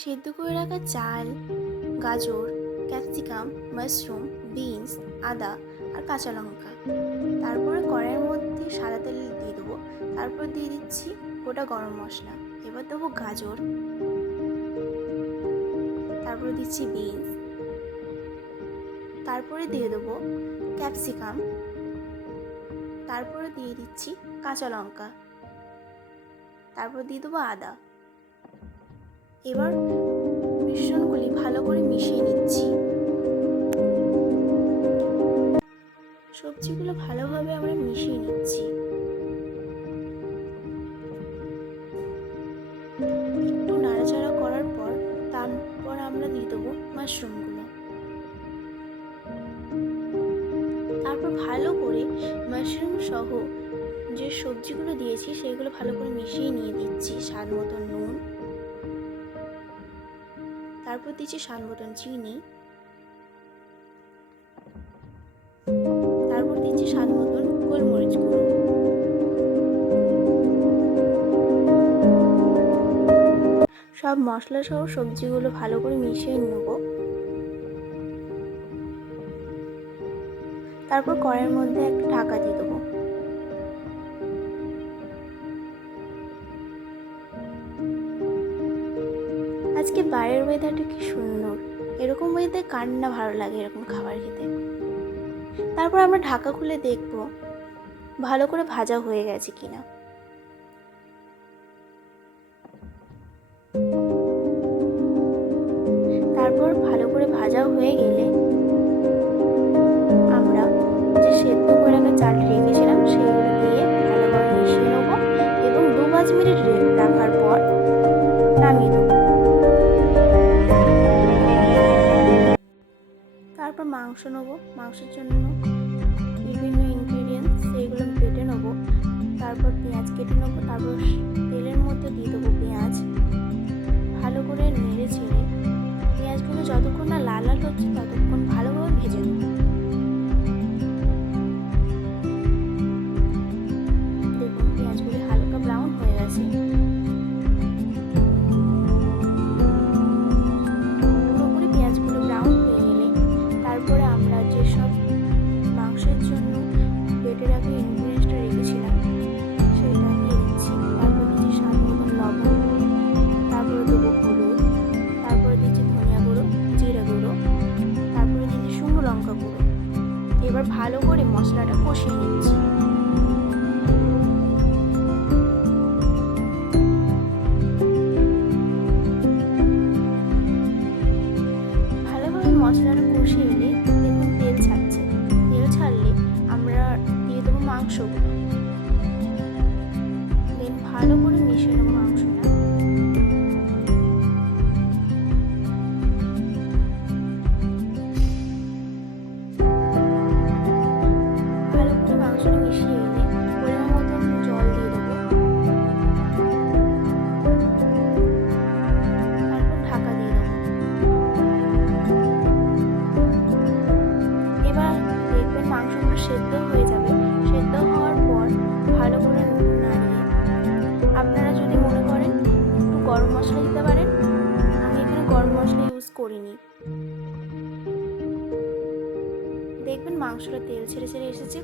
সেদ্ধ করে রাখা চাল, গাজর, ক্যাপসিকাম, মাশরুম, বিনস, আদা আর কাঁচা লঙ্কা। তারপরে কড়াইয়ের মধ্যে সাদা তেল দিয়ে দেবো। তারপর দিয়ে দিচ্ছি গোটা গরম মশলা। এবার দেবো গাজর, তারপরে দিচ্ছি বিনস, তারপরে দিয়ে দেবো ক্যাপসিকাম, তারপরে দিয়ে দিচ্ছি কাঁচা লঙ্কা, তারপর দিয়ে দেবো আদা। এবার মিশ্রণগুলি ভালো করে মিশিয়ে নিচ্ছি। সবজিগুলো ভালোভাবে আমরা মিশিয়ে নিচ্ছি। একটু নাড়াচাড়া করার পর তারপর আমরা দিয়ে দেবো মাশরুমগুলো। তারপর ভালো করে মাশরুম সহ যে সবজিগুলো দিয়েছি সেগুলো ভালো করে মিশিয়ে নিয়ে দিচ্ছি স্বাদ মতন নুন, তারপর দিচ্ছি স্বাদ মতন চিনি, তারপর দিচ্ছি স্বাদ মতন গোলমরিচ গুঁড়ো। সব মশলা সহ সবজিগুলো ভালো করে মিশিয়ে নেব। তারপর কড়াইয়ের মধ্যে একটা ঢাকা দিয়ে দেবো। আজকে বাইরের ওয়েদারটা কি সুন্দর, এরকম ওয়েদারে কার না ভালো লাগে এরকম খাবার খেতে। তারপর আমরা ঢাকা খুলে দেখব ভালো করে ভাজা হয়ে গেছে কিনা। তারপর ভালো করে ভাজা হয়ে গেলে আমরা যে সেদ্ধ করে রাখা চাল রেখেছিলাম সেগুলো দিয়ে ভালোভাবে মিশিয়ে নেবো এবং 2-5 মিনিট রাখার পর নামিয়ে দেবো। তারপর মাংস নেবো। মাংসের জন্য বিভিন্ন ইনগ্রিডিয়েন্টস সেইগুলো বেটে নেবো। তারপর পেঁয়াজ কেটে নেবো। তারপর তেলের মধ্যে দিয়ে দেবো পেঁয়াজ। ভালো করে নেড়ে ছেড়ে পেঁয়াজগুলো যতক্ষণ না লাল লাল হচ্ছে ততক্ষণ ভালোভাবে ভেজে নেব। দেখুন পেঁয়াজগুলি হালকা ব্রাউন হয়ে গেছে। পুরোপুরি পেঁয়াজগুলো ব্রাউন হয়ে গেলে তারপরে আমরা যেসব মাংসের জন্য বেটে রাখা ইনগ্রিডিয়েন্টসটা রেখেছিলাম সেটা দিয়ে দিচ্ছি। তারপর দিচ্ছি স্বাদ মতন লবণ, তারপরে দেবো হলুদ, তারপরে দিচ্ছি ধনিয়া গুঁড়ো, জিরে গুঁড়ো, তারপরে দিচ্ছি শুকনো লঙ্কা গুঁড়ো। এবার ভালো করে মশলাটা কষিয়ে নিচ্ছি। ভালোভাবে মশলাটা কষিয়ে এলে দেখুন তেল ছাড়ছে। তেল ছাড়লে আমরা দিয়ে দেবো মাংসগুলো। দেন ভালো করে মিশিয়ে নেবো মাংসটা। ভালো করে মাংসটা মিশিয়ে এলে পরিমাণ মতন জল দিয়ে দেবো। তারপর ঢাকা দিয়ে দেবো। এবার দেখবেন মাংসগুলো সেদ্ধ হয়ে যাবে। সেদ্ধ হওয়ার পর ভালো করে নাড়িয়ে আপনারা যদি মনে করেন একটু গরম মশলা দিতে পারেন। আমি এখানে গরম মশলা ইউজ করিনি। দেখবেন মাংসটা তেল ছেড়ে ছেড়ে এসেছে।